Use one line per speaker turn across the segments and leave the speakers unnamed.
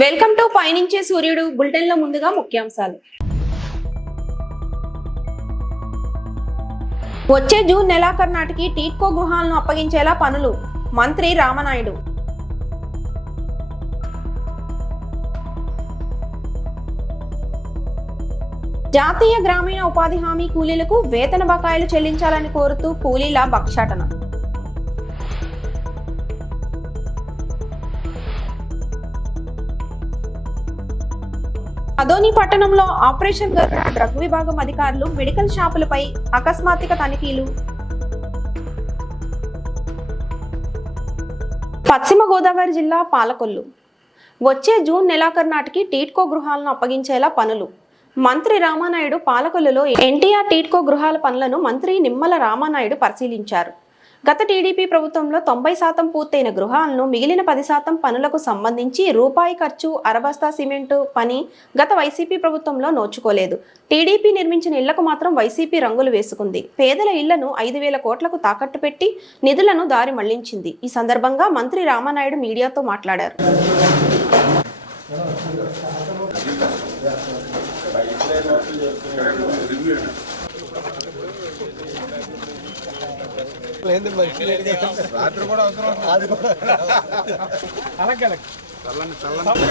Welcome to పయనించే సూర్యుడు బులెటిన్లో ముందుగా ముఖ్యాంశాలు. వచ్చే జూన్ నెలాఖరు నాటికి టీట్కో గృహాలను అప్పగించేలా పనులు మంత్రి రామనాయుడు. జాతీయ గ్రామీణ ఉపాధి హామీ కూలీలకు వేతన బకాయిలు చెల్లించాలని కోరుతూ కూలీల భక్షాటన. అదోని పట్టణంలో ఆపరేషన్ గరుడ డ్రగ్ విభాగం అధికారులు మెడికల్ షాపులపై అకస్మాత్తిక తనిఖీలు. పశ్చిమ గోదావరి జిల్లా పాలకొల్లు. వచ్చే జూన్ నెలాఖరు నాటికి టీట్కో గృహాలను అప్పగించేలా పనులు. మంత్రి రామానాయుడు పాలకొల్లులో ఎన్టీఆర్ టీట్కో గృహాల పనులను మంత్రి నిమ్మల రామానాయుడు పరిశీలించారు. గత టీడీపీ ప్రభుత్వంలో తొంభై శాతం పూర్తయిన గృహాలను మిగిలిన పది శాతం పనులకు సంబంధించి రూపాయి ఖర్చు అరబస్తా సిమెంటు పని గత వైసీపీ ప్రభుత్వంలో నోచుకోలేదు. టీడీపీ నిర్మించిన ఇళ్ళకు మాత్రం వైసీపీ రంగులు వేసుకుంది. పేదల ఇళ్ళను ఐదు వేల కోట్లకు తాకట్టు పెట్టి నిధులను దారి మళ్ళించింది. ఈ సందర్భంగా మంత్రి రామానాయుడు మీడియాతో మాట్లాడారు.
రాత్రి కూడా అవసరం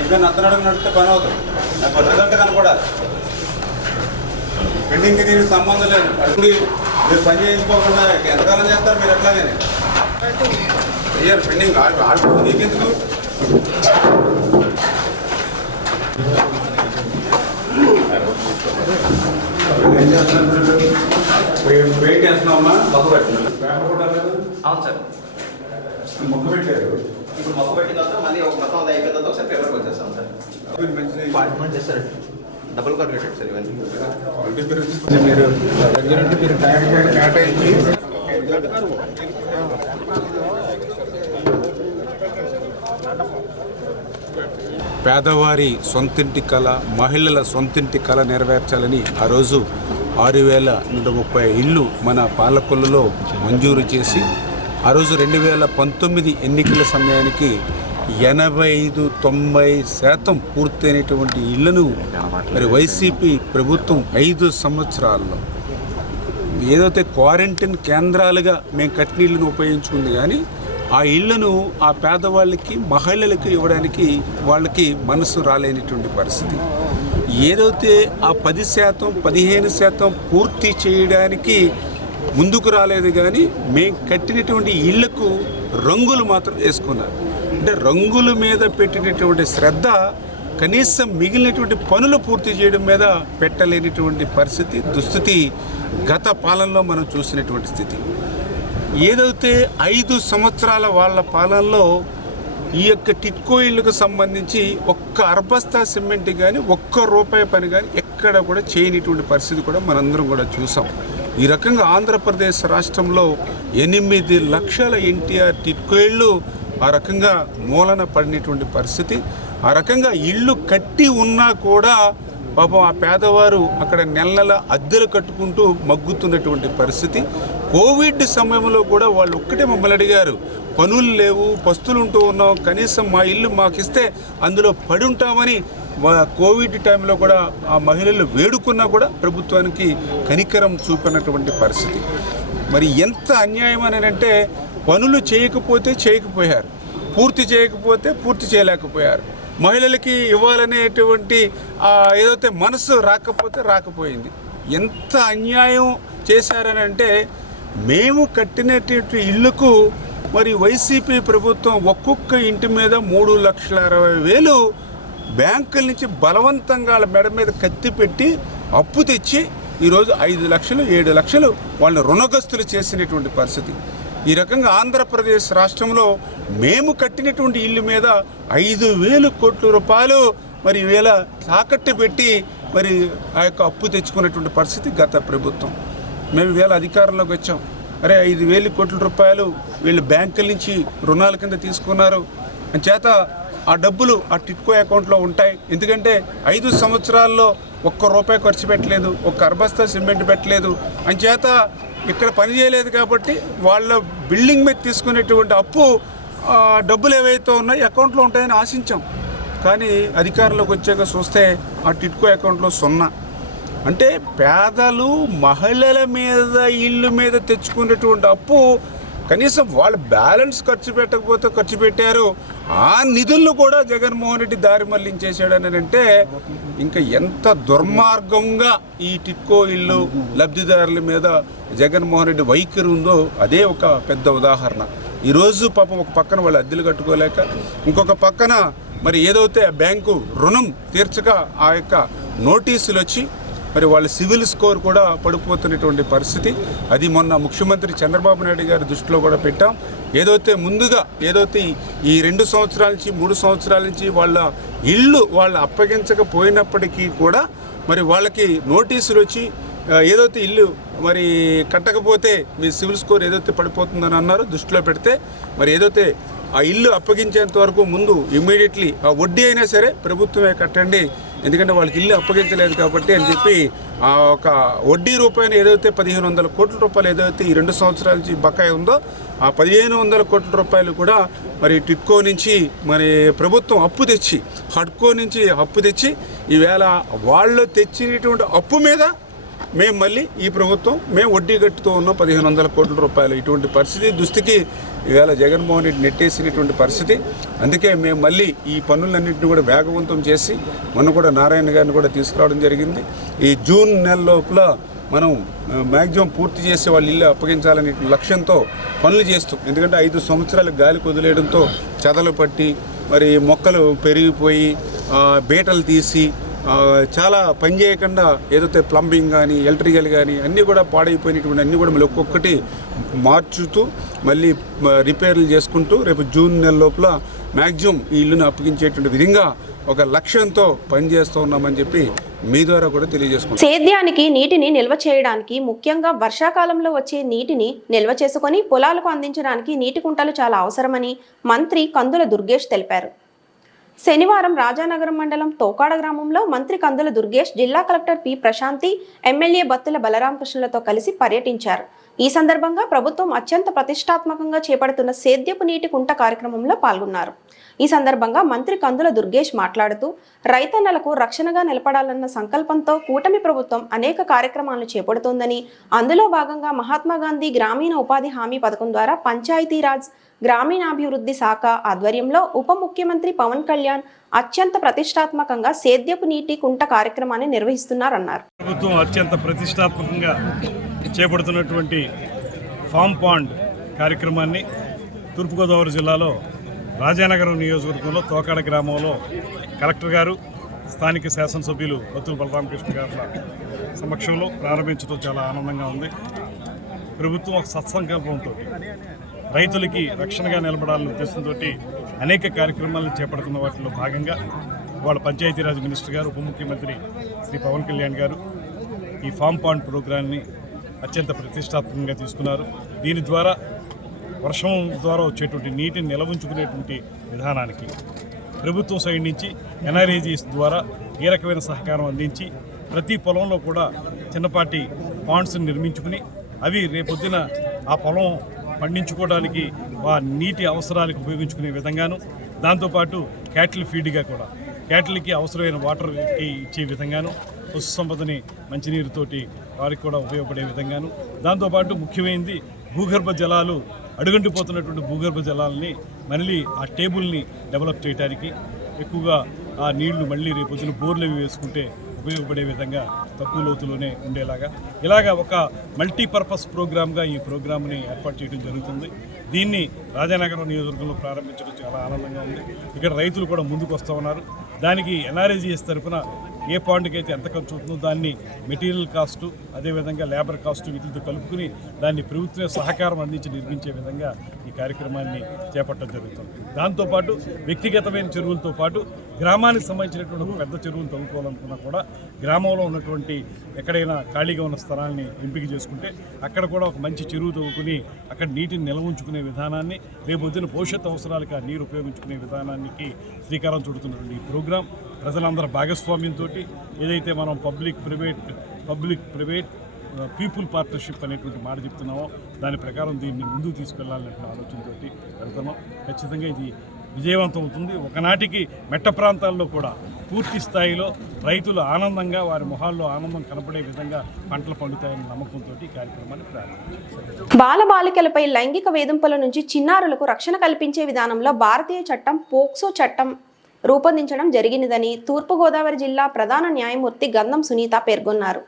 ఇంకా నత్తనడుగు నడిస్తే పని అవుతుంది. నాకు రిజల్ట్ కనపడాలి. పెండింగ్కి దీనికి సంబంధం లేదు. అప్పుడు మీరు పని చేయించుకోకుండా ఎంతకాలం చేస్తారు మీరు ఎట్లాగని? అయ్యారు పెండింగ్ ఆడు ఆడు నీకెందుకు? ఏం చేస్తున్నారు మొక్క పేపర్ కూడా లేదు.
అవును సార్.
మొక్క పెట్టారు.
ఇప్పుడు మొక్క పెట్టిన తర్వాత మళ్ళీ ఒక మొత్తం అది అయిపోయిన తర్వాత ఒకసారి పేపర్కి వచ్చేస్తాం సార్. డబుల్ కార్పొరేటెడ్ సార్ ఇవన్నీ.
మీరు మీరు కేటాయించి పేదవారి సొంతింటి కళ మహిళల సొంతింటి కళ నెరవేర్చాలని ఆ రోజు ఆరు వేల నూట ముప్పై ఇళ్ళు మన పాలకొల్లులో మంజూరు చేసి ఆ రోజు రెండు వేల పంతొమ్మిది ఎన్నికల సమయానికి ఎనభై ఐదు తొంభై శాతం పూర్తయినటువంటి ఇళ్ళను మరి వైసీపీ ప్రభుత్వం ఐదు సంవత్సరాల్లో. ఏదైతే క్వారంటైన్ కేంద్రాలుగా మేము కట్నీళ్ళను ఉపయోగించుకుంది కానీ ఆ ఇళ్ళను ఆ పేదవాళ్ళకి మహిళలకు ఇవ్వడానికి వాళ్ళకి మనసు రాలేనటువంటి పరిస్థితి. ఏదైతే ఆ పది శాతం పదిహేను శాతం పూర్తి చేయడానికి ముందుకు రాలేదు కానీ మేము కట్టినటువంటి ఇళ్ళకు రంగులు మాత్రం వేసుకున్నారు. అంటే రంగుల మీద పెట్టినటువంటి శ్రద్ధ కనీసం మిగిలినటువంటి పనులు పూర్తి చేయడం మీద పెట్టలేనటువంటి పరిస్థితి దుస్థితి గత పాలనలో మనం చూసినటువంటి స్థితి. ఏదైతే ఐదు సంవత్సరాల వాళ్ళ పాలనలో ఈ యొక్క టిట్కో ఇళ్ళకు సంబంధించి ఒక్క అర్బస్తా సిమెంట్ కానీ ఒక్క రూపాయి పని కానీ ఎక్కడ కూడా చేయనిటువంటి పరిస్థితి కూడా మనందరం కూడా చూసాం. ఈ రకంగా ఆంధ్రప్రదేశ్ రాష్ట్రంలో ఎనిమిది లక్షల ఎన్టీఆర్ టిట్కో ఇళ్ళు ఆ రకంగా మూలన పడినటువంటి పరిస్థితి. ఆ రకంగా ఇళ్ళు కట్టి ఉన్నా కూడా పాపం ఆ పేదవారు అక్కడ నెల నెల అద్దెలు కట్టుకుంటూ మగ్గుతున్నటువంటి పరిస్థితి. కోవిడ్ సమయంలో కూడా వాళ్ళు ఒక్కటే మమ్మల్ని అడిగారు. పనులు లేవు పస్తులు ఉంటూ ఉన్నాం కనీసం మా ఇల్లు మాకు ఇస్తే అందులో పడి ఉంటామని కోవిడ్ టైంలో కూడా ఆ మహిళలు వేడుకున్నా కూడా ప్రభుత్వానికి కనికరం చూపినటువంటి పరిస్థితి. మరి ఎంత అన్యాయం అని అంటే పనులు చేయకపోతే చేయకపోయారు పూర్తి చేయకపోతే పూర్తి చేయలేకపోయారు. మహిళలకి ఇవ్వాలనేటువంటి ఏదైతే మనసు రాకపోతే రాకపోయింది. ఎంత అన్యాయం చేశారని అంటే మేము కట్టినటువంటి ఇల్లుకు మరి వైసీపీ ప్రభుత్వం ఒక్కొక్క ఇంటి మీద మూడు లక్షల అరవై వేలు బ్యాంకుల నుంచి బలవంతంగా వాళ్ళ మెడ మీద కత్తి పెట్టి అప్పు తెచ్చి ఈరోజు ఐదు లక్షలు ఏడు లక్షలు వాళ్ళని రుణగస్తులు చేసినటువంటి పరిస్థితి. ఈ రకంగా ఆంధ్రప్రదేశ్ రాష్ట్రంలో మేము కట్టినటువంటి ఇల్లు మీద ఐదు వేలు కోట్ల రూపాయలు మరి వేల తాకట్టు పెట్టి మరి ఆ యొక్క అప్పు తెచ్చుకున్నటువంటి పరిస్థితి గత ప్రభుత్వం. మేము వేల అధికారంలోకి వచ్చాం. అరే ఐదు వేలు కోట్ల రూపాయలు వీళ్ళు బ్యాంకుల నుంచి రుణాల కింద తీసుకున్నారు. చేత ఆ డబ్బులు ఆ టిట్కో అకౌంట్లో ఉంటాయి. ఎందుకంటే ఐదు సంవత్సరాల్లో ఒక్క రూపాయి ఖర్చు పెట్టలేదు ఒక్క అర్బస్తా సిమెంట్ పెట్టలేదు. అంచేత ఇక్కడ పని చేయలేదు కాబట్టి వాళ్ళ బిల్డింగ్ మీద తీసుకునేటువంటి అప్పు డబ్బులు ఏవైతే ఉన్నాయో అకౌంట్లో ఉంటాయని ఆశించాం. కానీ అధికారంలోకి వచ్చాక చూస్తే ఆ టిట్కో అకౌంట్లో సున్నా. అంటే పేదలు మహిళల మీద ఇల్లు మీద తెచ్చుకునేటువంటి అప్పు కనీసం వాళ్ళ బ్యాలెన్స్ ఖర్చు పెట్టకపోతే ఖర్చు పెట్టారు. ఆ నిధులను కూడా జగన్మోహన్ రెడ్డి దారి మళ్ళించేశాడని అంటే ఇంకా ఎంత దుర్మార్గంగా ఈ టిక్కో ఇల్లు లబ్ధిదారుల మీద జగన్మోహన్ రెడ్డి వైఖరి ఉందో అదే ఒక పెద్ద ఉదాహరణ. ఈరోజు పాపం ఒక పక్కన వాళ్ళు అద్దెలు కట్టుకోలేక ఇంకొక పక్కన మరి ఏదైతే ఆ బ్యాంకు రుణం తీర్చక ఆ యొక్క నోటీసులు వచ్చి మరి వాళ్ళ సివిల్ స్కోర్ కూడా పడిపోతున్నటువంటి పరిస్థితి. అది మొన్న ముఖ్యమంత్రి చంద్రబాబు నాయుడు గారి దృష్టిలో కూడా పెట్టాం. ఏదైతే ముందుగా ఏదైతే ఈ- రెండు సంవత్సరాల నుంచి మూడు సంవత్సరాల నుంచి వాళ్ళ ఇల్లు వాళ్ళు అప్పగించకపోయినప్పటికీ కూడా మరి వాళ్ళకి నోటీసులు వచ్చి ఏదైతే ఇల్లు మరి కట్టకపోతే మీ సివిల్ స్కోర్ ఏదైతే పడిపోతుందని అన్నారు దృష్టిలో పెడితే మరి ఏదైతే ఆ ఇల్లు అప్పగించేంత వరకు ముందు ఇమ్మీడియట్లీ ఆ వడ్డీ అయినా సరే ప్రభుత్వమే కట్టండి. ఎందుకంటే వాళ్ళకి ఇల్లు అప్పగించలేదు కాబట్టి అని చెప్పి ఆ ఒక వడ్డీ రూపాయలు ఏదైతే పదిహేను వందల కోట్ల రూపాయలు ఏదైతే ఈ రెండు సంవత్సరాల నుంచి బకాయి ఉందో ఆ పదిహేను వందల కోట్ల రూపాయలు కూడా మరి టిట్కో నుంచి మరి ప్రభుత్వం అప్పు తెచ్చి హడ్కో నుంచి అప్పు తెచ్చి ఈవేళ వాళ్ళు తెచ్చినటువంటి అప్పు మీద మేము మళ్ళీ ఈ ప్రభుత్వం మేము వడ్డీ కట్టుతూ ఉన్నాం పదిహేను వందల కోట్ల రూపాయలు ఇటువంటి పరిస్థితి దుస్థితికి ఇవాళ జగన్మోహన్ రెడ్డి నెట్టేసినటువంటి పరిస్థితి. అందుకే మేము మళ్ళీ ఈ పనులన్నింటినీ కూడా వేగవంతం చేసి మొన్న కూడా నారాయణ గారిని కూడా తీసుకురావడం జరిగింది. ఈ జూన్ నెల లోపల మనం మ్యాక్సిమం పూర్తి చేసి వాళ్ళ ఇల్లు అప్పగించాలనే లక్ష్యంతో పనులు చేస్తూ ఎందుకంటే ఐదు సంవత్సరాలు గాలి కుదిలేయడంతో చెదలు పట్టి మరి మొక్కలు పెరిగిపోయి బీటలు తీసి చాలా పని చేయకుండా ఏదైతే ప్లంబింగ్ కానీ ఎలక్ట్రికల్ కానీ అన్నీ కూడా పాడైపోయినటువంటి అన్నీ కూడా మళ్ళీ ఒక్కొక్కటి మార్చుతూ మళ్ళీ రిపేర్లు చేసుకుంటూ రేపు జూన్ నెల లోపల మ్యాక్సిమం ఈ ఇల్లును అప్పగించేటువంటి విధంగా ఒక లక్ష్యంతో పనిచేస్తూ ఉన్నామని చెప్పి మీ ద్వారా కూడా తెలియజేసుకుంటాం
సేద్యానికి నీటిని నిల్వ చేయడానికి ముఖ్యంగా వర్షాకాలంలో వచ్చే నీటిని నిల్వ చేసుకొని పొలాలకు అందించడానికి నీటి కుంటలు చాలా అవసరమని మంత్రి కందుల దుర్గేష్ తెలిపారు. శనివారం రాజానగరం మండలం తోకాడ గ్రామంలో మంత్రి కందుల దుర్గేష్ జిల్లా collector P Prashanti MLA Battula బలరామకృష్ణులతో కలిసి పర్యటించారు. ఈ సందర్భంగా ప్రభుత్వం అత్యంత ప్రతిష్టాత్మకంగా చేపడుతున్న సేద్యపు నీటి కుంట కార్యక్రమంలో పాల్గొన్నారు. ఈ సందర్భంగా మంత్రి కందుల దుర్గేష్ మాట్లాడుతూ రైతన్నలకు రక్షణగా నిలబడాలన్న సంకల్పంతో కూటమి ప్రభుత్వం అనేక కార్యక్రమాలను చేపడుతోందని అందులో భాగంగా మహాత్మా గాంధీ గ్రామీణ ఉపాధి హామీ పథకం ద్వారా పంచాయతీరాజ్ గ్రామీణాభివృద్ధి శాఖ ఆధ్వర్యంలో ఉప ముఖ్యమంత్రి పవన్ కళ్యాణ్ అత్యంత ప్రతిష్టాత్మకంగా సేద్యపు నీటి కుంట కార్యక్రమాన్ని నిర్వహిస్తున్నారన్నారు.
ప్రభుత్వం అత్యంత ప్రతిష్టాత్మకంగా చేపడుతున్నటువంటి ఫామ్ పాండ్ కార్యక్రమాన్ని తూర్పుగోదావరి జిల్లాలో రాజానగరం నియోజకవర్గంలో తోకాడ గ్రామంలో కలెక్టర్ గారు స్థానిక శాసనసభ్యులు బతులు బలరామకృష్ణ గారి సమక్షంలో ప్రారంభించడం చాలా ఆనందంగా ఉంది. ప్రభుత్వం ఒక సత్సంకల్పంతో రైతులకి రక్షణగా నిలబడాలనే ఉద్దేశంతో అనేక కార్యక్రమాలను చేపడుతున్న వాటిలో భాగంగా వాళ్ళ పంచాయతీరాజ్ మినిస్టర్ గారు ఉప ముఖ్యమంత్రి శ్రీ పవన్ కళ్యాణ్ గారు ఈ ఫామ్ పాండ్ ప్రోగ్రాన్ని అత్యంత ప్రతిష్టాత్మకంగా తీసుకున్నారు. దీని ద్వారా వర్షం ద్వారా వచ్చేటువంటి నీటిని నిలవుంచుకునేటువంటి విధానానికి ప్రభుత్వం సైడ్ నుంచి ఎన్ఆర్ఏజీస్ ద్వారా ఏ రకమైన సహకారం అందించి ప్రతి పొలంలో కూడా చిన్నపాటి పాండ్స్ని నిర్మించుకుని అవి రేపొద్దున ఆ పొలం పండించుకోవడానికి ఆ నీటి అవసరాలకు ఉపయోగించుకునే విధంగాను దాంతోపాటు క్యాటిల్ ఫీడ్గా కూడా క్యాటిల్కి అవసరమైన వాటర్కి ఇచ్చే విధంగాను పశు సంపదని మంచినీరుతోటి వారికి కూడా ఉపయోగపడే విధంగాను. దాంతోపాటు ముఖ్యమైనది భూగర్భ జలాలు అడుగంటిపోతున్నటువంటి భూగర్భ జలాలని మళ్ళీ ఆ టేబుల్ని డెవలప్ చేయడానికి ఎక్కువగా ఆ నీళ్ళు మళ్ళీ రేపొద్దున బోర్లు అవి వేసుకుంటే ఉపయోగపడే విధంగా తక్కువ లోతులోనే ఉండేలాగా. ఇలాగా ఒక మల్టీపర్పస్ ప్రోగ్రామ్గా ఈ ప్రోగ్రామ్ని ఏర్పాటు చేయడం జరుగుతుంది. దీన్ని రాజానగరం నియోజకవర్గంలో ప్రారంభించడం చాలా ఆనందంగా ఉంది. ఇక్కడ రైతులు కూడా ముందుకు వస్తూ ఉన్నారు. దానికి ఎన్ఆర్ఏజీఎస్ తరఫున ఏ పాయింట్కి అయితే ఎంత ఖర్చు అవుతుందో దాన్ని మెటీరియల్ కాస్టు అదేవిధంగా లేబర్ కాస్టు వీటితో కలుపుకుని దాన్ని ప్రభుత్వ సహకారం అందించి నిర్మించే విధంగా ఈ కార్యక్రమాన్ని చేపట్టడం జరుగుతుంది. దాంతోపాటు వ్యక్తిగతమైన చెరువులతో పాటు గ్రామానికి సంబంధించినటువంటి ఒక పెద్ద చెరువును తవ్వుకోవాలనుకున్నా కూడా గ్రామంలో ఉన్నటువంటి ఎక్కడైనా ఖాళీగా ఉన్న స్థలాన్ని ఎంపిక చేసుకుంటే అక్కడ కూడా ఒక మంచి చెరువు తవ్వుకుని అక్కడ నీటిని నిల్వ ఉంచుకునే విధానాన్ని రేపొద్దున భవిష్యత్ అవసరాలకు ఆ నీరు ఉపయోగించుకునే విధానానికి శ్రీకారం చుడుతున్నటువంటి ఈ ప్రోగ్రాం ప్రజలందరూ భాగస్వామ్యంతో ఏదైతే మనం public private public private people partnership అనేటువంటి మాట చెప్తున్నామో దాని ప్రకారం దీన్ని ముందుకు తీసుకెళ్ళాలనే ఆలోచనతో వెళ్తున్నాం. ఖచ్చితంగా ఇది విజయవంతం అవుతుంది. ఒకనాటికి మెట్ట ప్రాంతాల్లో కూడా పూర్తి స్థాయిలో రైతులు ఆనందంగా వారి మొహాల్లో ఆనందం కనపడే విధంగా పంటలు పండుతాయన్న నమ్మకంతో ఈ కార్యక్రమాన్ని ప్రారంభించారు.
బాలబాలికలపై లైంగిక వేధింపుల నుంచి చిన్నారులకు రక్షణ కల్పించే విధానంలో భారతీయ చట్టం పోక్సో చట్టం రూపొందించడం జరిగినదని తూర్పుగోదావరి జిల్లా ప్రధాన న్యాయమూర్తి గంధం సునీత పేర్కొన్నారు.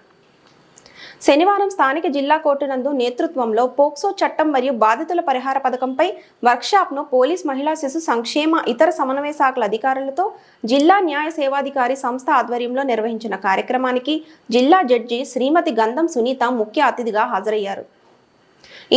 శనివారం స్థానిక జిల్లా కోర్టు నందు నేతృత్వంలో పోక్సో చట్టం మరియు బాధితుల పరిహార పథకంపై వర్క్షాప్ను పోలీస్ మహిళా శిశు సంక్షేమ ఇతర సమన్వయ శాఖల అధికారులతో జిల్లా న్యాయ సేవాధికారి సంస్థ ఆధ్వర్యంలో నిర్వహించిన కార్యక్రమానికి జిల్లా జడ్జి శ్రీమతి గంధం సునీత ముఖ్య అతిథిగా హాజరయ్యారు.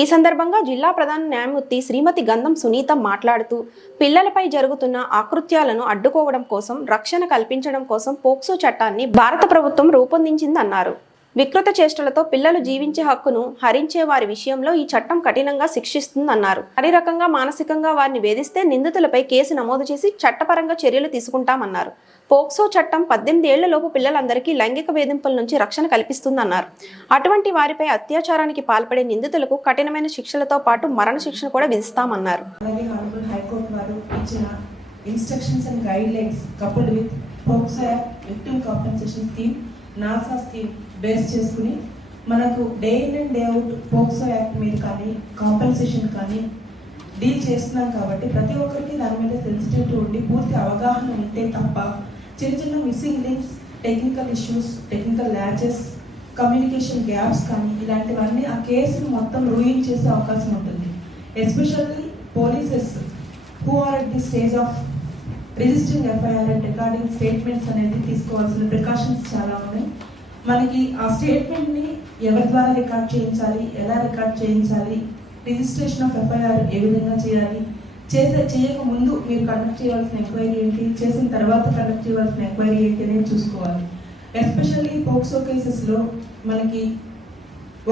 ఈ సందర్భంగా జిల్లా ప్రధాన న్యాయమూర్తి శ్రీమతి గంధం సునీత మాట్లాడుతూ పిల్లలపై జరుగుతున్న ఆకృత్యాలను అడ్డుకోవడం కోసం రక్షణ కల్పించడం కోసం పోక్సో చట్టాన్ని భారత ప్రభుత్వం రూపొందించిందన్నారు. వికృత చేష్టలతో పిల్లలు జీవించే హక్కును హరించే వారి విషయంలో ఈ చట్టం కఠినంగా శిక్షిస్తుందన్నారు. శారీరకంగా మానసికంగా వారిని వేధిస్తే నిందితులపై కేసు నమోదు చేసి చట్టపరంగా చర్యలు తీసుకుంటామన్నారు. పోక్సో చట్టం పద్దెనిమిది ఏళ్ళలోపు పిల్లలందరికీ లైంగిక వేధింపుల నుంచి రక్షణ కల్పిస్తుందన్నారు. అటువంటి వారిపై అత్యాచారానికి పాల్పడే నిందితులకు కఠినమైన శిక్షలతో పాటు మరణ శిక్షణ కూడా విధిస్తామన్నారు.
Instructions and guide lines coupled with POCSO act victim compensation scheme NASA scheme base చేసుకుని మనకు day in and day out POCSO act మీద కానీ కాంపెన్సేషన్ కానీ డీల్ చేస్తున్నాం కాబట్టి ప్రతి ఒక్కరికి దాని మీద సెన్సిటివిటీ ఉండి పూర్తి అవగాహన ఉంటే తప్ప చిన్న చిన్న missing links technical issues technical glitches communication gaps కానీ ఇలాంటివన్నీ ఆ కేసును మొత్తం రూయిన్ చేసే అవకాశం ఉంటుంది. Especially polices who are at the stage of registering FIR and recording statements అనేది తీసుకోవాల్సిన ప్రికాషన్స్ చాలా ఉన్నాయి. మనకి ఆ స్టేట్మెంట్ని ఎవరి ద్వారా రికార్డ్ చేయించాలి ఎలా రికార్డ్ చేయించాలి రిజిస్ట్రేషన్ ఆఫ్ ఎఫ్ఐఆర్ ఏ విధంగా చేయాలి చేసే చేయక ముందు మీరు కండక్ట్ చేయాల్సిన ఎంక్వైరీ ఏంటి చేసిన తర్వాత కండక్ట్ చేయాల్సిన ఎంక్వైరీ ఏంటి అనేది చూసుకోవాలి. ఎస్పెషల్లీ పోక్సో కేసెస్లో మనకి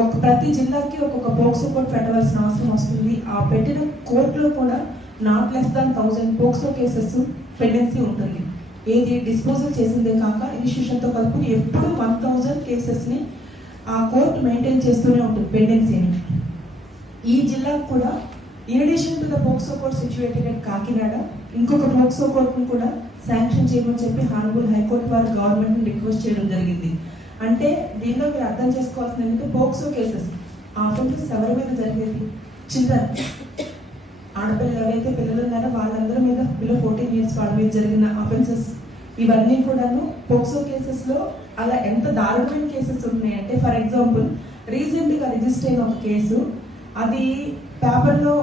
ఒక ప్రతి జిల్లాకి ఒక్కొక్క పోక్సో కోర్టు పెట్టవలసిన అవసరం వస్తుంది. ఆ పెట్టిన కోర్టులో కూడా not less than thousand POCSO cases pendency ఉంటుంది. ఏది డిస్పోజల్ చేసిందే కాక ఇన్స్టిట్యూషన్తో కలుపుకుని ఎప్పుడు వన్ థౌజండ్ కేసెస్ని ఆ కోర్టు మెయింటైన్ చేస్తూనే ఉంటుంది పెండెన్సీని ఈ జిల్లాకు కూడా in addition to the POCSO court situated at Kakinada ఇంకొక పోక్సో కోర్టును కూడా శాంక్షన్ చేయమని చెప్పి హానబుల్ హైకోర్టు వారు గవర్నమెంట్ని రిక్వెస్ట్ చేయడం జరిగింది. అంటే దీనిలో మీరు అర్థం చేసుకోవాల్సింది ఏంటంటే పోక్సో కేసెస్ ఆ అఫెన్సెస్ ఎవరి మీద జరిగేది. చిల్డ్రన్ ఆడపిల్లలు ఎవరైతే పిల్లలు ఉన్నారో వాళ్ళందరి మీద బిలో ఫోర్టీన్ ఇయర్స్ వాళ్ళ మీద జరిగిన అఫెన్సెస్ ఇవన్నీ కూడాను పోక్సో కేసెస్లో అలా ఎంత దారుణమైన కేసెస్ ఉన్నాయంటే ఫర్ ఎగ్జాంపుల్ రీసెంట్గా రిజిస్టర్ అయిన ఒక కేసు అది పేపర్లో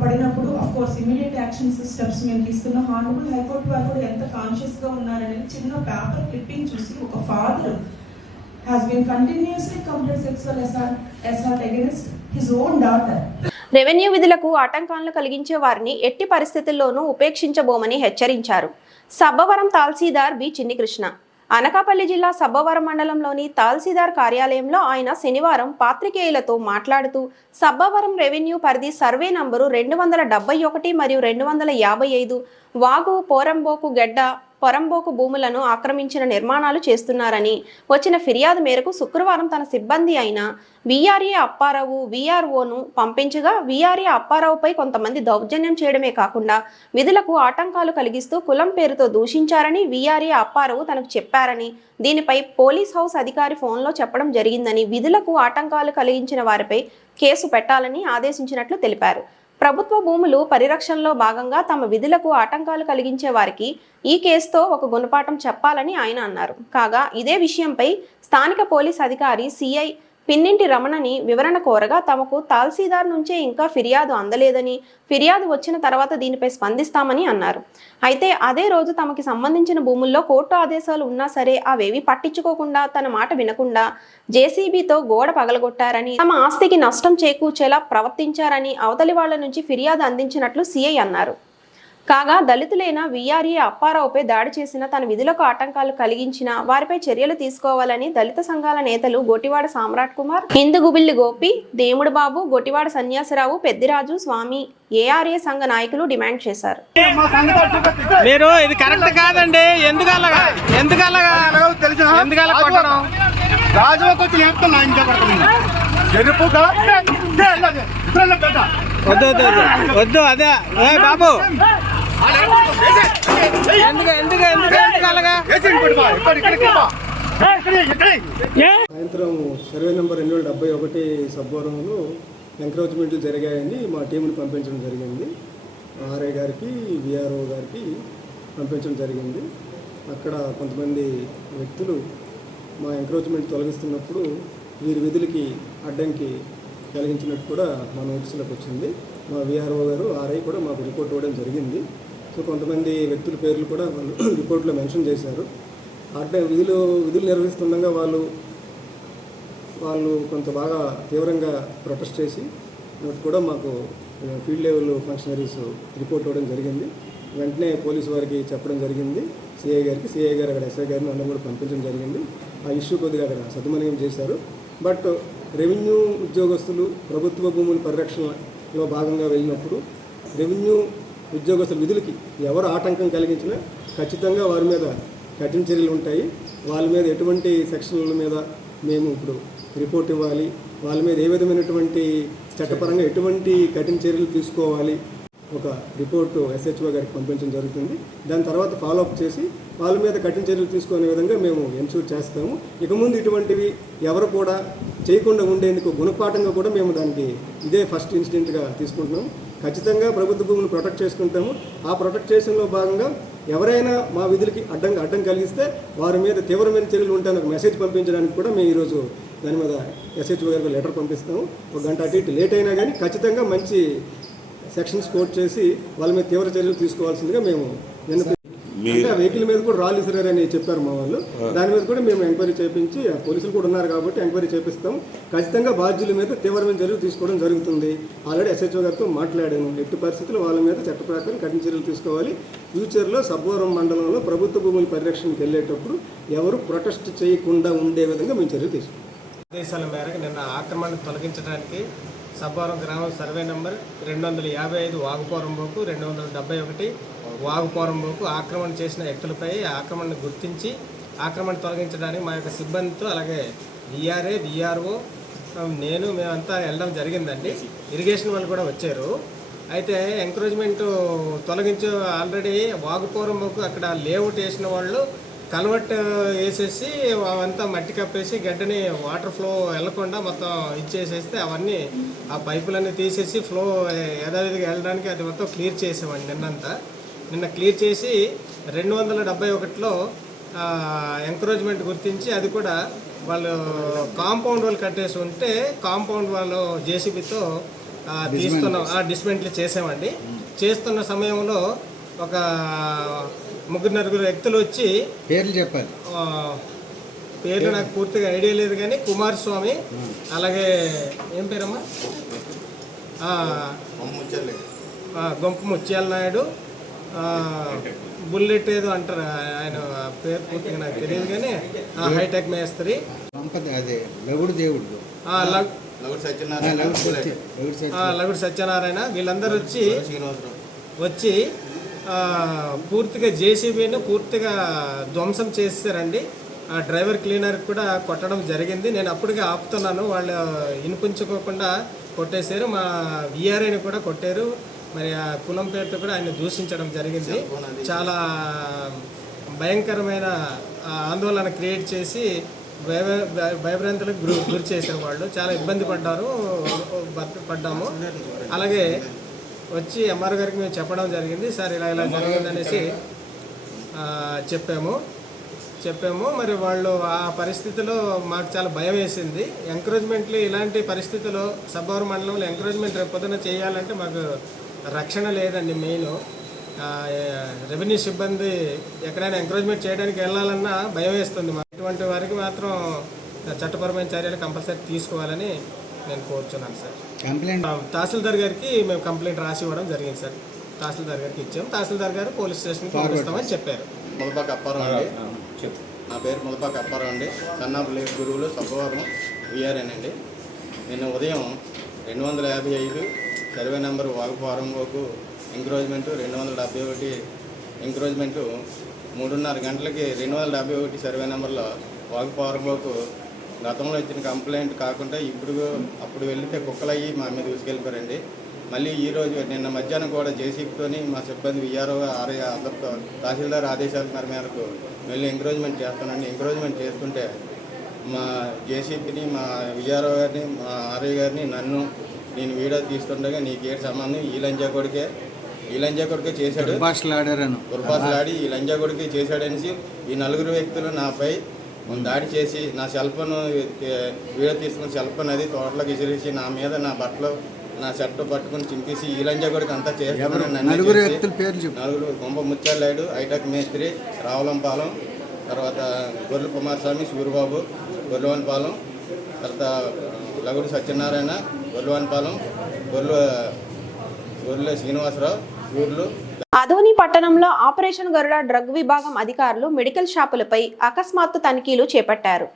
పడినప్పుడు of course immediate actions steps మేము తీసుకున్న హానబుల్ హైకోర్టు వారు కూడా ఎంత కాన్షియస్గా ఉన్నారనేది చిన్న పేపర్ క్లిప్పింగ్ చూసి ఒక father has been continuously complete sexual assault, assault against his own daughter
revenue విధులకు ఆటంకాలను కలిగించే వారిని ఎట్టి పరిస్థితుల్లోనూ ఉపేక్షించబోమని హెచ్చరించారు. సబ్బవరం తాల్సీదార్ బి. చిన్ని కృష్ణ అనకాపల్లి జిల్లా సబ్బవరం మండలంలోని తాల్సీదార్ కార్యాలయంలో ఆయన శనివారం పాత్రికేయులతో మాట్లాడుతూ సబ్బవరం రెవెన్యూ పరిధి సర్వే నంబరు రెండు వందల డెబ్బై ఒకటి మరియు రెండు వందల యాభై ఐదు వాగు పోరంబోకు గెడ్డ పొరంబోకు భూములను ఆక్రమించిన నిర్మాణాలు చేస్తున్నారని వచ్చిన ఫిర్యాదు మేరకు శుక్రవారం తన సిబ్బంది అయిన వీఆర్ఏ అప్పారావు వీఆర్ఓను పంపించగా వీఆర్ఏ అప్పారావుపై కొంతమంది దౌర్జన్యం చేయడమే కాకుండా విధులకు ఆటంకాలు కలిగిస్తూ కులం పేరుతో దూషించారని వీఆర్ఏ అప్పారావు తనకు చెప్పారని దీనిపై పోలీస్ హౌస్ అధికారి ఫోన్లో చెప్పడం జరిగిందని విధులకు ఆటంకాలు కలిగించిన వారిపై కేసు పెట్టాలని ఆదేశించినట్లు తెలిపారు. ప్రభుత్వ భూములు పరిరక్షణలో భాగంగా తమ విధులకు ఆటంకాలు కలిగించే వారికి ఈ కేసుతో ఒక గుణపాఠం చెప్పాలని ఆయన అన్నారు. కాగా ఇదే విషయంపై స్థానిక పోలీస్ అధికారి సిఐ పిన్నింటి రమణని వివరణ కోరగా తమకు తాల్సీదార్ నుంచే ఇంకా ఫిర్యాదు అందలేదని ఫిర్యాదు వచ్చిన తర్వాత దీనిపై స్పందిస్తామని అన్నారు. అయితే అదే రోజు తమకి సంబంధించిన భూముల్లో కోర్టు ఆదేశాలు ఉన్నా సరే అవేవి పట్టించుకోకుండా తన మాట వినకుండా జేసీబీతో గోడ పగలగొట్టారని తమ ఆస్తికి నష్టం చేకూర్చేలా ప్రవర్తించారని అవతలి వాళ్ళ నుంచి ఫిర్యాదు అందించినట్లు సీఐ అన్నారు. కాగా దళితులైన వీఆర్ఏ అప్పారావుపై దాడి చేసిన తన విధులకు ఆటంకాలు కలిగించిన వారిపై చర్యలు తీసుకోవాలని దళిత సంఘాల నేతలు గోటివాడ సామ్రాట్ కుమార్ ఇందుగుబిల్లి గోపి దేముడు బాబు గోటివాడ సన్యాసరావు పెద్దిరాజు స్వామి ఏఆర్ఏ సంఘ నాయకులు డిమాండ్ చేశారు
మీరు ఇది కరెక్ట్ కాదండి ఎందుకు అలాగా ఎందుకు అలాగా
తెలిసిన
ఎందుకు అలా కొట్టడం
రాజువకు వచ్చి నేర్పుతున్నా ఇంట్లో పడుతుంది ఎరుపు
వద్దు వద్దు వద్దు అదే బాబు
సాయంత్రం సర్వే నెంబర్ రెండు వేల డెబ్బై ఒకటి సబ్వరంలో ఎంక్రోచ్మెంట్లు జరిగాయని మా టీంని పంపించడం జరిగింది. ఆర్ఐ గారికి విఆర్ఓ గారికి పంపించడం జరిగింది. అక్కడ కొంతమంది వ్యక్తులు మా ఎంక్రోచ్మెంట్ తొలగిస్తున్నప్పుడు వీరి విధులకి అడ్డంకి కలిగించినట్టు కూడా మా నోటీసులకు వచ్చింది. మా విఆర్ఓ గారు ఆర్ఐ కూడా మాకు రిపోర్ట్ ఇవ్వడం జరిగింది. కొంతమంది వ్యక్తుల పేర్లు కూడా వాళ్ళు రిపోర్ట్లో మెన్షన్ చేశారు. అడ్డ విధులు విధులు నిర్వహిస్తుండగా వాళ్ళు వాళ్ళు కొంత బాగా తీవ్రంగా ప్రొటెస్ట్ చేసి వాటి కూడా మాకు ఫీల్డ్ లెవెల్ ఫంక్షనరీస్ రిపోర్ట్ ఇవ్వడం జరిగింది. వెంటనే పోలీసు వారికి చెప్పడం జరిగింది. సిఐ గారికి సిఐ గారు అక్కడ ఎస్ఐ గారిని అందరూ కూడా పంపించడం జరిగింది. ఆ ఇష్యూ కొద్దిగా అక్కడ సద్వినియోగం చేశారు. బట్ రెవెన్యూ ఉద్యోగస్తులు ప్రభుత్వ భూముల పరిరక్షణలో భాగంగా వెళ్ళినప్పుడు రెవెన్యూ ఉద్యోగస్తుల విధులకి ఎవరు ఆటంకం కలిగించినా ఖచ్చితంగా వారి మీద కఠిన చర్యలు ఉంటాయి. వాళ్ళ మీద ఎటువంటి సెక్షన్ల మీద మేము ఇప్పుడు రిపోర్ట్ ఇవ్వాలి. వాళ్ళ మీద ఏ విధమైనటువంటి చట్టపరంగా ఎటువంటి కఠిన చర్యలు తీసుకోవాలి ఒక రిపోర్టు ఎస్హెచ్ఓ గారికి పంపించడం జరుగుతుంది. దాని తర్వాత ఫాలోఅప్ చేసి వాళ్ళ మీద కఠిన చర్యలు తీసుకునే విధంగా మేము ఎన్షూర్ చేస్తాము. ఇక ముందు ఇటువంటివి ఎవరు కూడా చేయకుండా ఉండేందుకు గుణపాఠంగా కూడా మేము దానికి ఇదే ఫస్ట్ ఇన్సిడెంట్గా తీసుకుంటున్నాము. ఖచ్చితంగా ప్రభుత్వ భూములు ప్రొటెక్ట్ చేసుకుంటాము. ఆ ప్రొటెక్ట్ చేసడంలో భాగంగా ఎవరైనా మా విధులకి అడ్డం అడ్డం కలిగిస్తే వారి మీద తీవ్రమైన చర్యలు ఉంటాయని ఒక మెసేజ్ పంపించడానికి కూడా మేము ఈరోజు దాని మీద ఎస్హెచ్ఓ గారికి లెటర్ పంపిస్తాము. ఒక గంట అటు ఇటు లేట్ అయినా కానీ ఖచ్చితంగా మంచి సెక్షన్స్ కోట్ చేసి వాళ్ళ మీద తీవ్ర చర్యలు తీసుకోవాల్సిందిగా మేము నిన్న ఆ వెహికల్ మీద కూడా రాళ్ళు ఇసిరారని చెప్పారు మా వాళ్ళు. దాని మీద కూడా మేము ఎంక్వైరీ చేయించి ఆ పోలీసులు కూడా ఉన్నారు కాబట్టి ఎంక్వైరీ చేపిస్తాం. ఖచ్చితంగా బాధ్యుల మీద తీవ్రమైన చర్యలు తీసుకోవడం జరుగుతుంది. ఆల్రెడీ ఎస్హెచ్ఓ గారితో మాట్లాడాను. ఎట్టి పరిస్థితుల్లో వాళ్ళ మీద చట్ట ప్రకారం కఠిన చర్యలు తీసుకోవాలి. ఫ్యూచర్లో సబ్బవరం మండలంలో ప్రభుత్వ భూముల పరిరక్షణకు వెళ్ళేటప్పుడు ఎవరు ప్రొటెస్ట్ చేయకుండా ఉండే విధంగా మేము చర్యలు తీసుకుంటాం.
ఆదేశాల మేరకు నిన్న ఆక్రమణ తొలగించడానికి సబ్బవరం గ్రామం సర్వే నెంబర్ రెండు వందల యాభై ఐదు వాగుపోరంబోకు రెండు వందల డెబ్బై ఒకటి వాగుపోరంలోకి ఆక్రమణ చేసిన వ్యక్తులపై ఆక్రమణను గుర్తించి ఆక్రమణ తొలగించడానికి మా యొక్క సిబ్బందితో అలాగే విఆర్ఏ విఆర్ఓ నేను మేమంతా వెళ్ళడం జరిగిందండి. ఇరిగేషన్ వాళ్ళు కూడా వచ్చారు. అయితే ఎంకరేజ్మెంట్ తొలగించు ఆల్రెడీ వాగుపోరంలోకి అక్కడ లేఅవుట్ వేసిన వాళ్ళు కన్వర్ట్ వేసేసి అవంతా మట్టి కప్పేసి గడ్డని వాటర్ ఫ్లో వెళ్ళకుండా మొత్తం ఇచ్చేసేస్తే అవన్నీ ఆ పైపులన్నీ తీసేసి ఫ్లో యథావిధిగా వెళ్ళడానికి అది మొత్తం క్లియర్ చేసేవాడిని నిన్నంతా. నిన్న క్లియర్ చేసి రెండు వందల డెబ్బై ఒకటిలో ఎంకరేజ్మెంట్ గుర్తించి అది కూడా వాళ్ళు కాంపౌండ్ వాళ్ళు కట్టేసి ఉంటే కాంపౌండ్ వాళ్ళు జేసీబీతో తీస్తున్నాం డిస్మెంట్లు చేసామండి. చేస్తున్న సమయంలో ఒక ముగ్గురు నలుగురు వ్యక్తులు వచ్చి
పేర్లు చెప్పాలి.
ఆ, పేర్లు నాకు పూర్తిగా ఐడియా లేదు కానీ కుమారస్వామి అలాగే ఏం పేరమ్మా? ఆ, ఆ, గొంపు ముత్యాల నాయుడు బుల్లెట్ ఏదో అంటారు ఆయన పేరు పూర్తిగా నాకు తెలియదు కానీ ఆ, హైటెక్ మేస్త్రి.
అదే లగుడు దేవుడు.
లగుడు సత్యనారాయణ
వీళ్ళందరూ వచ్చి వచ్చి ఆ, పూర్తిగా జేసీబీని పూర్తిగా ధ్వంసం చేస్తారండి ఆ డ్రైవర్ క్లీనర్ కూడా కొట్టడం జరిగింది. నేను అప్పటికే ఆపుతున్నాను. వాళ్ళు వినిపించుకోకుండా కొట్టేశారు. మా విఆర్ఐని కూడా కొట్టారు. మరి ఆ కులం పేరుతో కూడా ఆయన దూషించడం జరిగింది. చాలా భయంకరమైన ఆందోళన క్రియేట్ చేసి భయ భయ- భయభ్రాంతులకు గురి గురి చేశారు వాళ్ళు. చాలా ఇబ్బంది పడ్డారు పడ్డాము. అలాగే వచ్చి ఎంఆర్ గారికి మేము చెప్పడం జరిగింది. సార్ ఇలా ఇలా జరిగిందనేసి చెప్పాము. చెప్పాము. మరి వాళ్ళు ఆ పరిస్థితిలో మాకు చాలా భయం వేసింది. ఎంకరేజ్మెంట్లు ఇలాంటి పరిస్థితిలో సబ్బవరం మండలంలో ఎంకరేజ్మెంట్ రేపు పొద్దున చేయాలంటే మాకు రక్షణ లేదండి మెయిన్ రెవెన్యూ సిబ్బంది ఎక్కడైనా ఎంకరేజ్మెంట్ చేయడానికి వెళ్ళాలన్నా భయం వేస్తుంది. ఇటువంటి వారికి మాత్రం చట్టపరమైన చర్యలు కంపల్సరీ తీసుకోవాలని నేను కోరుచున్నాను సార్.
కంప్లైంట్
తహసీల్దార్ గారికి మేము కంప్లైంట్ రాసి ఇవ్వడం జరిగింది సార్. తహసీల్దార్ గారికి ఇచ్చాం. తహసీల్దార్ గారు పోలీస్ స్టేషన్కి పంపిస్తామని చెప్పారు.
ములపాక అప్పారావు అండి. నా పేరు ములపాక అప్పారావు అండి. సన్నాపులి గురువులు సబ్బవరం విఆర్ఎన్ అండి. నిన్న ఉదయం రెండు వందల యాభై ఐదు సర్వే నెంబర్ వాగుపారంలోకు ఎంక్రోజ్మెంట్ రెండు వందల డెబ్బై ఒకటి ఎంక్రోజ్మెంట్ మూడున్నర గంటలకి రెండు వందల డెబ్బై ఒకటి సర్వే నెంబర్లో వాగుపారంలోకు గతంలో ఇచ్చిన కంప్లైంట్ కాకుండా ఇప్పుడు అప్పుడు వెళితే కుక్కలు అయ్యి మా మీద తీసుకెళ్ళిపోయారండి మళ్ళీ ఈరోజు నిన్న మధ్యాహ్నం కూడా జేసీబీతోని మా సిబ్బంది విఆర్ఓ ఆర్ఐ అందరితో తహసీల్దార్ ఆదేశాల మేర మేరకు మళ్ళీ ఎంక్రోజ్మెంట్ చేస్తానండి. ఎంక్రోజ్మెంట్ చేస్తుంటే మా జేసీబీని మా విఆర్ఓ గారిని మా ఆర్ఐ గారిని నన్ను నేను వీడియో తీస్తుండగా నీకు సంబంధం? ఈ లంజా కొడికే ఈ లంజా కొడికే చేశాడు. దుర్భాషలాడి ఈ లంజా కొడికే చేశాడనేసి ఈ నలుగురు వ్యక్తులు నాపై దాడి చేసి నా సెల్ ఫోన్ వీడియో తీసుకున్న సెల్ ఫోన్ అది తోటలోకి విసిరేసి నా మీద నా బట్టలు నా షర్ట్ పట్టుకుని చింపేసి ఈ లంజా కొడికి అంతా చేస్తున్నాను నలుగురు వ్యక్తుల పేర్లు నలుగురు గుంప ముత్యాలాయుడు ఐటక్ మేస్త్రి రావులంపాలెం తర్వాత గొర్రెల కుమారస్వామి సూరిబాబు గొర్రెవన్పాలెం తర్వాత లగుడు సత్యనారాయణ గొర్రెవన్పాలెం గొర్రెల గొర్రెల శ్రీనివాసరావు ఊర్లు
అధోని పట్టణంలో ఆపరేషన్ గరుడ డ్రగ్ విభాగం అధికారులు మెడికల్ షాపులపై అకస్మాత్తు తనిఖీలు చేపట్టారు.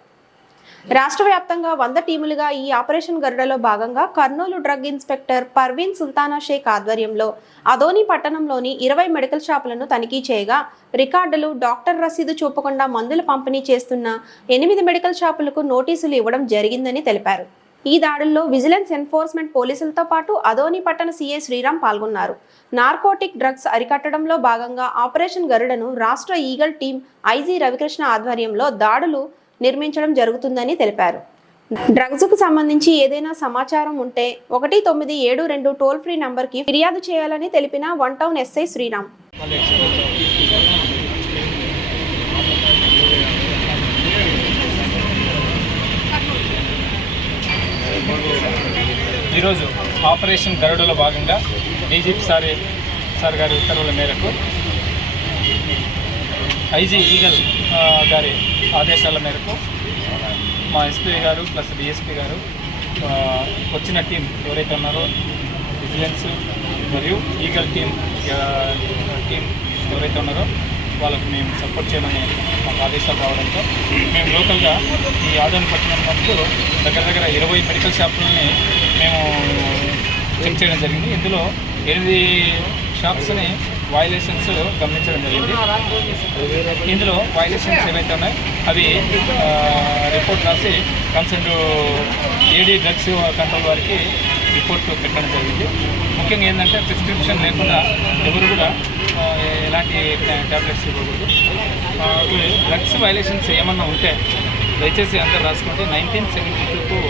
రాష్ట్ర వ్యాప్తంగా వంద టీములుగా ఈ ఆపరేషన్ గరుడలో భాగంగా కర్నూలు డ్రగ్ ఇన్స్పెక్టర్ పర్వీన్ సుల్తానా షేక్ ఆధ్వర్యంలో అదోని పట్టణంలోని ఇరవై మెడికల్ షాపులను తనిఖీ చేయగా రికార్డులు డాక్టర్ రసీదు చూపకుండా మందులు పంపిణీ చేస్తున్న ఎనిమిది మెడికల్ షాపులకు నోటీసులు ఇవ్వడం జరిగిందని తెలిపారు. ఈ దాడుల్లో విజిలెన్స్ ఎన్ఫోర్స్మెంట్ పోలీసులతో పాటు అదోని పట్టణ సీఐ శ్రీరామ్ పాల్గొన్నారు. నార్కోటిక్ డ్రగ్స్ అరికట్టడంలో భాగంగా ఆపరేషన్ గరుడను రాష్ట్ర ఈగల్ టీం ఐజీ రవికృష్ణ ఆధ్వర్యంలో దాడులు నిర్మించడం జరుగుతుందని తెలిపారు. డ్రగ్స్కు సంబంధించి ఏదైనా సమాచారం ఉంటే ఒకటి తొమ్మిది ఏడు రెండు టోల్ ఫ్రీ నంబర్కి ఫిర్యాదు చేయాలని తెలిపిన వన్ టౌన్ ఎస్ఐ శ్రీరామ్.
ఈరోజు ఆపరేషన్ గరుడలో భాగంగా డీజీపీ సార్ సార్ గారి ఉత్తర్వుల మేరకు ఐజీ ఈగల్ గారి ఆదేశాల మేరకు మా ఎస్పీ గారు ప్లస్ డిఎస్పీ గారు వచ్చిన టీం ఎవరైతే ఉన్నారో విజిలెన్స్ మరియు ఈగల్ టీం టీం ఎవరైతే ఉన్నారో వాళ్ళకు మేము సపోర్ట్ చేయమని మాకు ఆదేశాలు రావడంతో మేము లోకల్గా ఈ ఆదాయం పట్టణం నందు దగ్గర దగ్గర ఇరవై మెడికల్ షాపులని మేము చెక్ చేయడం జరిగింది. ఇందులో ఎనిమిది షాప్స్ని వైలేషన్స్ గమనించడం జరిగింది. ఇందులో వైలేషన్స్ ఏవైతే ఉన్నాయో అవి రిపోర్ట్ రాసి కన్సర్న్ ఏడీ డ్రగ్స్ కంట్రోల్ వారికి రిపోర్ట్ పెట్టడం జరిగింది. ముఖ్యంగా ఏంటంటే ప్రిస్క్రిప్షన్ లేకుండా ఎవరు కూడా ఎలాంటి ట్యాబ్లెట్స్ ఇవ్వకూడదు. డ్రగ్స్ వైలేషన్స్ ఏమన్నా ఉంటే దయచేసి అందరు రాసుకుంటే నైన్టీన్ సెవెంటీ టూకు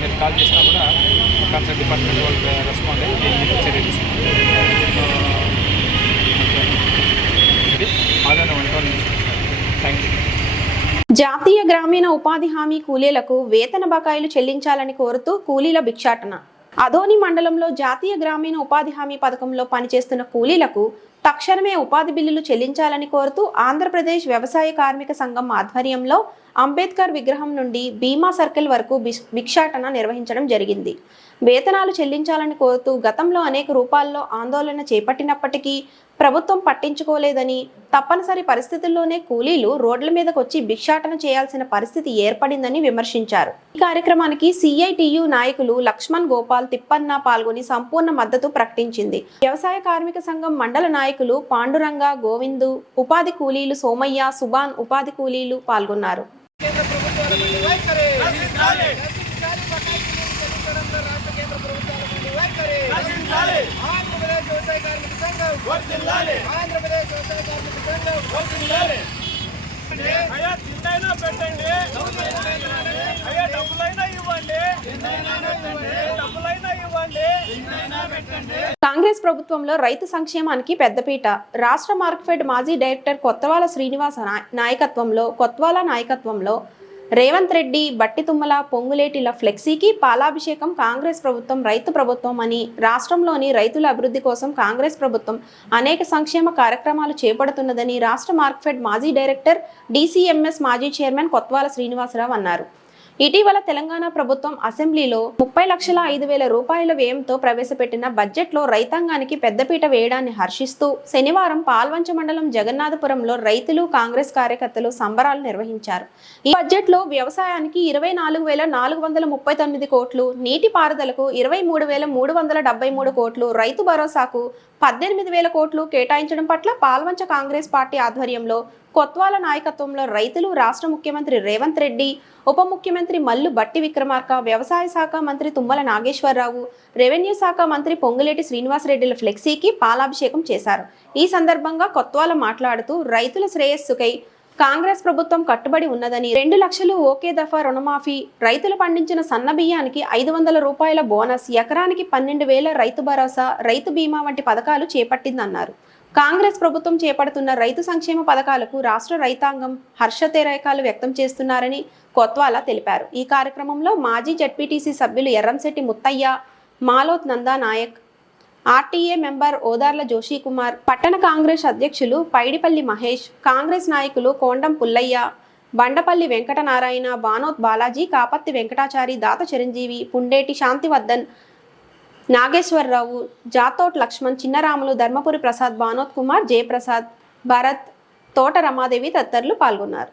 మీరు కాల్ చేసినా కూడా కన్సల్ట్ డిపార్ట్మెంట్ వాళ్ళు రెస్పాండ్ అయ్యి చర్య థ్యాంక్ యూ
జాతీయ గ్రామీణ ఉపాధి హామీ కూలీలకు వేతన బకాయిలు చెల్లించాలని కోరుతూ కూలీల భిక్షాటన. అదోని మండలంలో జాతీయ గ్రామీణ ఉపాధి హామీ పథకంలో పనిచేస్తున్న కూలీలకు తక్షణమే ఉపాధి బిల్లులు చెల్లించాలని కోరుతూ ఆంధ్రప్రదేశ్ వ్యవసాయ కార్మిక సంఘం ఆధ్వర్యంలో అంబేద్కర్ విగ్రహం నుండి భీమా సర్కిల్ వరకు భిక్షాటన నిర్వహించడం జరిగింది. వేతనాలు చెల్లించాలని కోరుతూ గతంలో అనేక రూపాల్లో ఆందోళన చేపట్టినప్పటికీ ప్రభుత్వం పట్టించుకోలేదని తప్పనిసరి పరిస్థితుల్లోనే కూలీలు రోడ్ల మీదకు వచ్చి భిక్షాటన చేయాల్సిన పరిస్థితి ఏర్పడిందని విమర్శించారు. ఈ కార్యక్రమానికి సిఐటియు నాయకులు లక్ష్మణ్ గోపాల్ తిప్పన్న పాల్గొని సంపూర్ణ మద్దతు ప్రకటించింది. వ్యవసాయ కార్మిక సంఘం మండల నాయకులు పాండురంగ గోవిందు ఉపాధి కూలీలు సోమయ్య సుబాన్ ఉపాధి కూలీలు పాల్గొన్నారు.
అయ్యా తిండైనా పెట్టండి. అయ్యా డబ్బులైనా ఇవ్వండి. డబ్బులైనా ఇవ్వండి.
కాంగ్రెస్ ప్రభుత్వంలో రైతు సంక్షేమానికి పెద్దపీట. రాష్ట్ర మార్క్ఫెడ్ మాజీ డైరెక్టర్ కొత్తవాల శ్రీనివాస నాయ- నాయకత్వంలో కొత్వాల నాయకత్వంలో రేవంత్ రెడ్డి బట్టి తుమ్మల పొంగులేటిల ఫ్లెక్సీకి పాలాభిషేకం కాంగ్రెస్ ప్రభుత్వం రైతు ప్రభుత్వం అని రాష్ట్రంలోని రైతుల అభివృద్ధి కోసం కాంగ్రెస్ ప్రభుత్వం అనేక సంక్షేమ కార్యక్రమాలు చేపడుతున్నదని రాష్ట్ర మార్క్ఫెడ్ మాజీ డైరెక్టర్ డీసీఎంఎస్ మాజీ చైర్మన్ కొత్వాల శ్రీనివాసరావు అన్నారు. ఇటీవల తెలంగాణ ప్రభుత్వం అసెంబ్లీలో ముప్పై లక్షల ఐదు వేల రూపాయల వ్యయంతో ప్రవేశపెట్టిన బడ్జెట్లో రైతాంగానికి పెద్దపీట వేయడాన్ని హర్షిస్తూ శనివారం పాల్వంచ మండలం జగన్నాథపురంలో రైతులు కాంగ్రెస్ కార్యకర్తలు సంబరాలు నిర్వహించారు. ఈ బడ్జెట్లో వ్యవసాయానికి ఇరవై నాలుగు వేల నాలుగు వందల ముప్పై తొమ్మిది కోట్లు నీటిపారుదలకు ఇరవై మూడు వేల మూడు వందల డెబ్బై మూడు కోట్లు రైతు భరోసాకు పద్దెనిమిది వేల కోట్లు కేటాయించడం పట్ల పాల్వంచ కాంగ్రెస్ పార్టీ ఆధ్వర్యంలో కొత్వాల నాయకత్వంలో రైతులు రాష్ట్ర ముఖ్యమంత్రి రేవంత్ రెడ్డి ఉప ముఖ్యమంత్రి మల్లు బట్టి విక్రమార్క వ్యవసాయ శాఖ మంత్రి తుమ్మల నాగేశ్వరరావు రెవెన్యూ శాఖ మంత్రి పొంగులేటి శ్రీనివాసరెడ్డిల ఫ్లెక్సీకి పాలాభిషేకం చేశారు. ఈ సందర్భంగా కొత్వాల మాట్లాడుతూ రైతుల శ్రేయస్సుకై కాంగ్రెస్ ప్రభుత్వం కట్టుబడి ఉన్నదని రెండు లక్షలు ఒకే దఫా రుణమాఫీ రైతులు పండించిన సన్న బియ్యానికి ఐదు వందల రూపాయల బోనస్ ఎకరానికి పన్నెండు వేల రైతు భరోసా రైతు బీమా వంటి పథకాలు చేపట్టిందన్నారు. కాంగ్రెస్ ప్రభుత్వం చేపడుతున్న రైతు సంక్షేమ పథకాలకు రాష్ట్ర రైతాంగం హర్షతేరేకాలు వ్యక్తం చేస్తున్నారని కొత్వాల తెలిపారు. ఈ కార్యక్రమంలో మాజీ జడ్పీటీసీ సభ్యులు ఎర్రంశెట్టి ముత్తయ్య మాలోత్ నందా నాయక్ ఆర్టీఏ మెంబర్ ఓదార్ల జోషి కుమార్ పట్టణ కాంగ్రెస్ అధ్యక్షులు పైడిపల్లి మహేష్ కాంగ్రెస్ నాయకులు కోండం పుల్లయ్య బండపల్లి వెంకటనారాయణ బానోత్ బాలాజీ కాపత్తి వెంకటాచారి దాత చిరంజీవి పుండేటి శాంతివర్ధన్ నాగేశ్వరరావు జాతోట్ లక్ష్మణ్ చిన్నరాములు ధర్మపురి ప్రసాద్ బానోత్ కుమార్ జయప్రసాద్ భరత్ తోట రమాదేవి తదితరులు పాల్గొన్నారు.